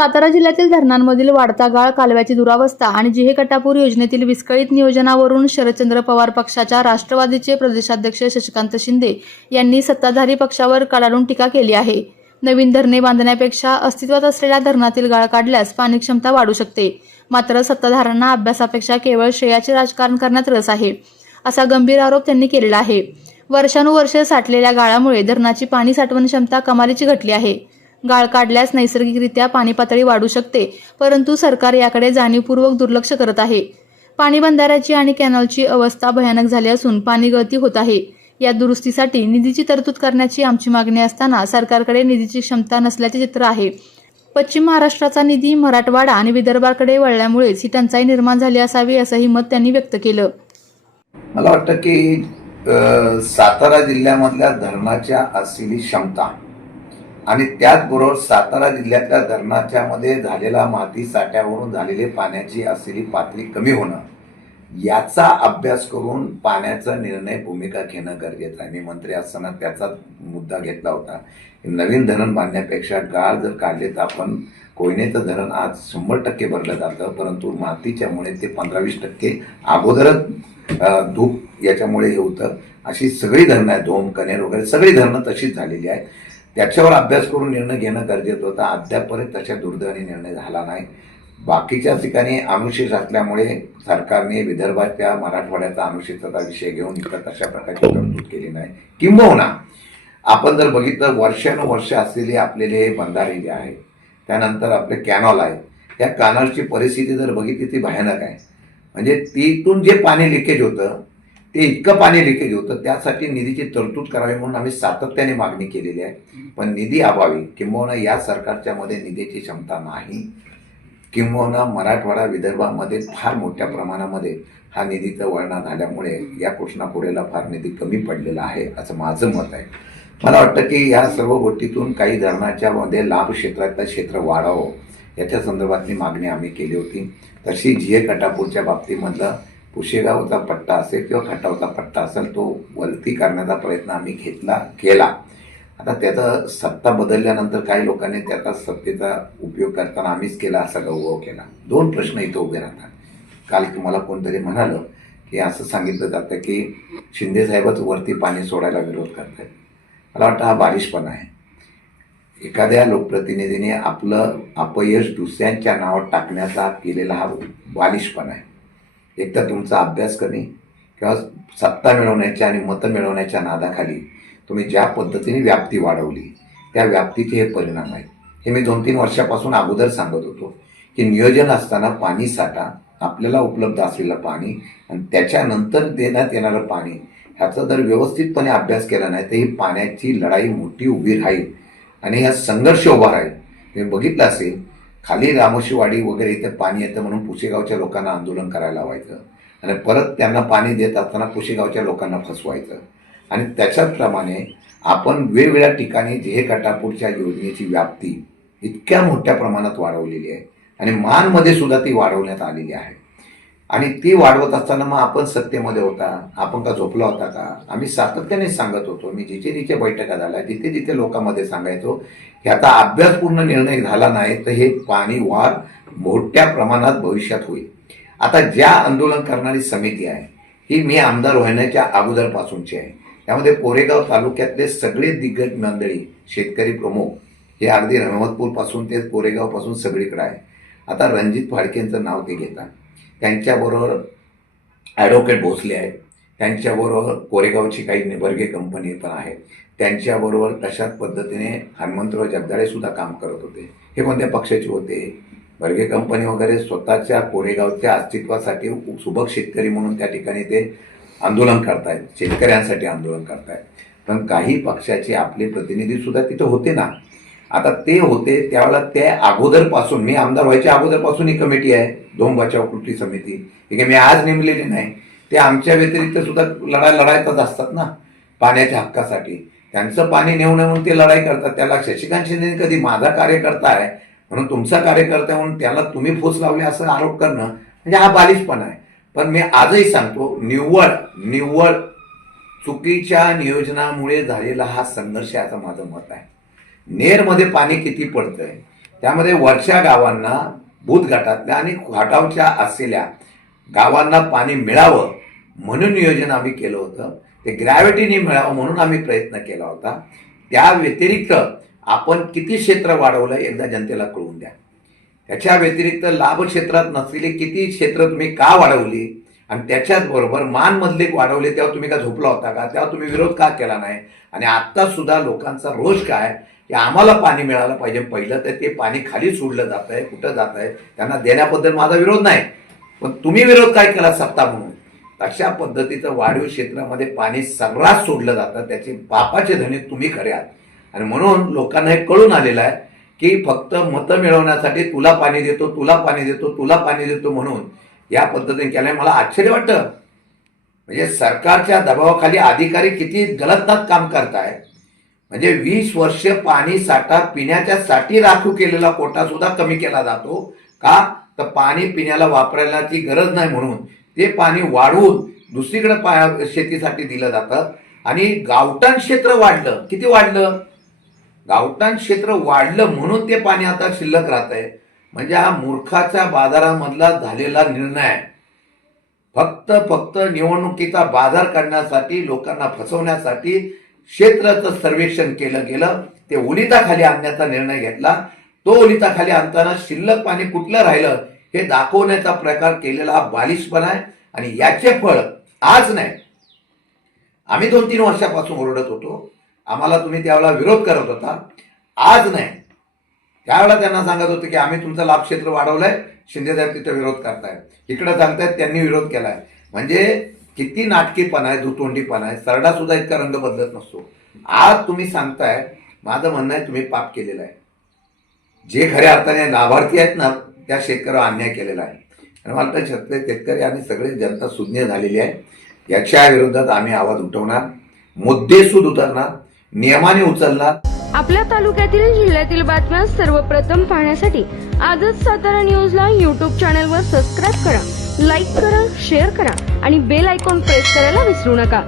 सातारा जिल्ह्यातील धरणांमधील वाढता गाळ, कालव्याची दुरावस्था आणि जिहे-कटापूर योजनेतील विस्कळीत नियोजनावरून शरदचंद्र पवार पक्षाच्या राष्ट्रवादीचे प्रदेशाध्यक्ष शशिकांत शिंदे यांनी सत्ताधारी पक्षावर कडाडून टीका केली आहे. नवीन धरणे बांधण्यापेक्षा अस्तित्वात असलेल्या धरणातील गाळ काढल्यास पाणी क्षमता वाढू शकते. मात्र सत्ताधाऱ्यांना अभ्यासापेक्षा केवळ श्रेयाचे राजकारण करण्यात रस आहे, असा गंभीर आरोप त्यांनी केलेला आहे. वर्षानुवर्षे साठलेल्या गाळामुळे धरणाची पाणी साठवण क्षमता कमालीची घटली आहे. गाळ काढल्यास नैसर्गिकरित्या पाणी पातळी वाढू शकते, परंतु सरकार याकडे जाणीवपूर्वक दुर्लक्ष करत आहे. पाणी बंधाऱ्याची आणि कॅनॉलची अवस्था भयानक झाली असून पाणी गळती होत आहे. या दुरुस्तीसाठी निधीची तरतूद करण्याची आमची मागणी असताना सरकारकडे निधीची क्षमता नसल्याचे चित्र आहे. पश्चिम महाराष्ट्राचा निधी मराठवाडा आणि विदर्भाकडे वळल्यामुळेच ही टंचाई निर्माण झाली असावी, असंही मत त्यांनी व्यक्त केलं. मला वाटतं की सातारा जिल्ह्यामधल्या धरणाच्या असलेली क्षमता आणि त्याचबरोबर सातारा जिल्ह्यातल्या धरणाच्या मध्ये झालेला माती साठ्यावरून झालेले पाण्याची असलेली पातळी कमी होणं, याचा अभ्यास करून पाण्याचा निर्णय भूमिका घेणं गरजेचं आहे. मी मंत्री असताना त्याचा मुद्दा घेतला होता. नवीन धरण बांधण्यापेक्षा गाळ जर काढले तर आपण कोयनेचं धरण आज 100% भरलं जातं, परंतु मातीच्यामुळे ते 15-20% अगोदरच धूप याच्यामुळे हे होतं. अशी सगळी धरणं आहेत, धोम, कनेर वगैरे सगळी धरणं तशीच झालेली आहेत. त्याच्यावर अभ्यास करून निर्णय घेणं गरजेचं होतं. अद्यापपर्यंत तशा दुर्दैवाने निर्णय झाला नाही. बाकीच्या ठिकाणी अनुशेष असल्यामुळे सरकारने विदर्भाच्या मराठवाड्याचा अनुशेषाचा विषय घेऊन इतर तशा प्रकारची तरतूद केली नाही. किंबहुना आपण जर बघितलं वर्षानुवर्ष असलेले आपलेले बंधारे जे आहेत, त्यानंतर आपले कॅनॉल आहे, त्या कॅनॉलची परिस्थिती जर बघितली ती भयानक आहे. म्हणजे तिथून जे पाणी लिकेज होतं ते इतकं पाणी लिकेज होतं, त्यासाठी निधीची तरतूद करावी म्हणून आम्ही सातत्याने मागणी केलेली आहे. पण निधी अभावी किंबहुना या सरकारच्या मध्ये निधीची क्षमता नाही, किंबहुना मराठवाडा विदर्भामध्ये फार मोठ्या प्रमाणामध्ये हा निधीचं वळणा झाल्यामुळे या कृष्णापुरेला फार निधी कमी पडलेला आहे, असं माझं मत आहे. मला वाटतं की या सर्व गोष्टीतून काही धरणाच्या मध्ये लाभ क्षेत्रातलं क्षेत्र वाढावं याच्या संदर्भातली मागणी आम्ही केली होती. तशी जिहे-कटापूरच्या बाबतीमधला पुशेगावचा पट्टा असेल किंवा खटावचा पट्टा असेल, तो वरती करण्याचा प्रयत्न आम्ही केला. आता त्याचा सत्ता बदलल्यानंतर काही लोकांनी त्याचा सत्तेचा उपयोग करताना आम्हीच केला असा गौरव केला. दोन प्रश्न इथं उभे राहतात. काल तुम्हाला कोणतरी म्हणालं की असं सांगितलं जातं की शिंदे साहेबच वरती पाणी सोडायला विरोध करतात. मला वाटतं हा बालिशपणा आहे. एखाद्या लोकप्रतिनिधीने आपलं अपयश दुसऱ्यांच्या नावावर टाकण्याचा केलेला हा बालिशपणा आहे. एक तर तुमचा अभ्यास करणे किंवा सत्ता मिळवण्याच्या आणि मतं मिळवण्याच्या नादाखाली तुम्ही ज्या पद्धतीने व्याप्ती वाढवली, त्या व्याप्तीचे हे परिणाम आहेत. हे मी 2-3 वर्षापासून अगोदर सांगत होतो की नियोजन असताना पाणी साठा, आपल्याला उपलब्ध असलेलं पाणी आणि त्याच्यानंतर देण्यात येणारं पाणी, ह्याचा जर व्यवस्थितपणे अभ्यास केला नाही तर ही पाण्याची लढाई मोठी उभी राहील आणि ह्या संघर्ष उभा राहील. तुम्ही बघितलं असेल, खाली रामोशीवाडी वगैरे इथे पाणी येतं म्हणून पुशेगावच्या लोकांना आंदोलन करायला लावायचं आणि परत त्यांना पाणी देत असताना पुशेगावच्या लोकांना फसवायचं. आणि त्याच्याप्रमाणे आपण वेगवेगळ्या ठिकाणी जिहे-कटापूरच्या योजनेची व्याप्ती इतक्या मोठ्या प्रमाणात वाढवलेली आहे आणि मानमध्ये सुद्धा ती वाढवण्यात आलेली आहे. आणि ती वाढवत असताना मग आपण सत्तेमध्ये होता, आपण का झोपला होता का? आम्ही सातत्याने सांगत होतो. मी जिथे जिथे बैठका झाल्या जिथे जिथे लोकांमध्ये सांगायचो ह्याचा अभ्यासपूर्ण निर्णय झाला नाही तर हे पाणी वाढ मोठ्या प्रमाणात भविष्यात होईल. आता ज्या आंदोलन करणारी समिती आहे ही मी आमदार होण्याच्या अगोदरपासूनची आहे. त्यामध्ये कोरेगाव तालुक्यातले सगळे दिग्गज मंडळी, शेतकरी प्रमुख हे अगदी रणवतपूरपासून ते कोरेगावपासून सगळीकडे आहे. आता रणजित फाडकेंचं नाव ते घेतात. त्यांच्याबरोबर ॲडव्होकेट भोसले आहेत, त्यांच्याबरोबर कोरेगावची काही निबर्गे कंपनी पण आहे, त्यांच्याबरोबर तशाच पद्धतीने हनुमंतराव जगदाळे सुद्धा काम करत होते. हे कोणत्या पक्षाचे होते? बर्गे कंपनी वगैरे स्वतःच्या कोरेगावच्या अस्तित्वासाठी सुबक शेतकरी म्हणून त्या ठिकाणी ते आंदोलन करतायत, शेतकऱ्यांसाठी आंदोलन करतायत. पण काही पक्षाचे आपले प्रतिनिधी सुद्धा तिथं होते ना. आता ते होते त्यावेळेला त्या अगोदरपासून, मी आमदार व्हायच्या अगोदरपासून ही कमिटी आहे, धोम बचाव कृती समिती, ही काही मी आज नेमलेली नाही. ते आमच्या व्यतिरिक्त सुद्धा लढायतच असतात ना पाण्याच्या हक्कासाठी. त्यांचं पाणी नेऊ नये म्हणून ते लढाई करतात. त्याला शशिकांत शिंदे कधी माझा कार्यकर्ता आहे म्हणून तुमचा कार्यकर्ता म्हणून त्याला तुम्ही फूस लावले असं आरोप करणं म्हणजे हा बालिशपणा आहे. पण मी आजही सांगतो, निव्वळ चुकीच्या नियोजनामुळे झालेला हा संघर्ष याचं माझं मत आहे. नेरमध्ये पाणी किती पडतंय, त्यामध्ये वरच्या गावांना भूत गटातल्या आणि घाटावच्या असलेल्या गावांना पाणी मिळावं म्हणून नियोजन आम्ही केलं होतं. ते ग्रॅव्हिटीने मिळावं म्हणून आम्ही प्रयत्न केला होता. त्या व्यतिरिक्त आपण किती क्षेत्र वाढवलं एकदा जनतेला कळवून द्या. त्याच्या व्यतिरिक्त लाभ क्षेत्रात नसलेली किती क्षेत्र तुम्ही का वाढवली आणि त्याच्याच बरोबर मानमधले वाढवले तेव्हा तुम्ही का झोपला होता का, तेव्हा तुम्ही विरोध का केला नाही. आणि आता सुद्धा लोकांचा रोष काय की आम्हाला पाणी मिळालं पाहिजे. पहिलं तर ते पाणी खाली सोडलं जात आहे, कुठं जात आहे त्यांना देण्याबद्दल माझा विरोध नाही, पण तुम्ही विरोध काय केला सत्ता म्हणून. अशा पद्धतीचं वाढीव क्षेत्रामध्ये पाणी सर्रास सोडलं जातं. त्याचे बापाचे धनी तुम्ही खरे आहात. आणि म्हणून लोकांना हे कळून आलेलं आहे की फक्त मतं मिळवण्यासाठी तुला पाणी देतो, तुला पाणी देतो, तुला पाणी देतो म्हणून या पद्धतीने केल्याने मला आश्चर्य वाटतं. म्हणजे सरकारच्या दबावाखाली अधिकारी किती गलतनात काम करताय. म्हणजे 20 वर्ष पाणी साठा पिण्याच्यासाठी राखीव केलेला कोटा सुद्धा कमी केला जातो का, तर पाणी पिण्याला वापरायलाची गरज नाही म्हणून ते पाणी वाढवून दुसरीकडे शेतीसाठी दिलं जातं. आणि गावठाण क्षेत्र वाढलं, किती वाढलं, गावठाण क्षेत्र वाढलं म्हणून ते पाणी आता शिल्लक राहत आहे. म्हणजे हा मूर्खाच्या बाजारामधला झालेला निर्णय फक्त निवडणुकीचा बाजार करण्यासाठी, लोकांना फसवण्यासाठी क्षेत्राचं सर्वेक्षण केलं गेलं. ते ओलिताखाली आणण्याचा निर्णय घेतला. तो ओलिताखाली आणताना शिल्लक पाणी कुठलं राहिलं हे दाखवण्याचा प्रकार केलेला हा बालिशपणा आहे. आणि याचे फळ आज नाही, आम्ही 2-3 वर्षापासून ओरडत होतो, आम्हाला तुम्ही त्यावेळेला विरोध करत होता, आज नाही. त्यावेळेला त्यांना सांगत होतं की आम्ही तुमचं लाभ क्षेत्र वाढवलंय, शिंदेसाहेब तिथे विरोध करताय, इकडे सांगतायत त्यांनी विरोध केलाय. म्हणजे किती नाटकीपणा आहे, दुतोंडीपणा आहे. सरडा सुद्धा इतका रंग बदलत नसतो. आज तुम्ही सांगताय, माझं म्हणणं आहे तुम्ही पाप केलेलं आहे. जे खऱ्या अर्थाने लाभार्थी आहेत ना त्या शेतकऱ्यावर अन्याय केलेला आहे. आणि मला वाटतं शेतकरी आणि सगळी जनता सुज्ञ झालेली आहे. याच्या विरोधात आम्ही आवाज उठवणार, मुद्देसूद उतरणार, नियमाने उचलणार. आपल्या तालुक्यातील जिल्ह्यातील बातम्या सर्वप्रथम पाहण्यासाठी आजच सातारा न्यूजला YouTube चॅनलवर सबस्क्राईब करा, लाईक करा, शेअर करा आणि बेल आयकॉन प्रेस करायला विसरू नका.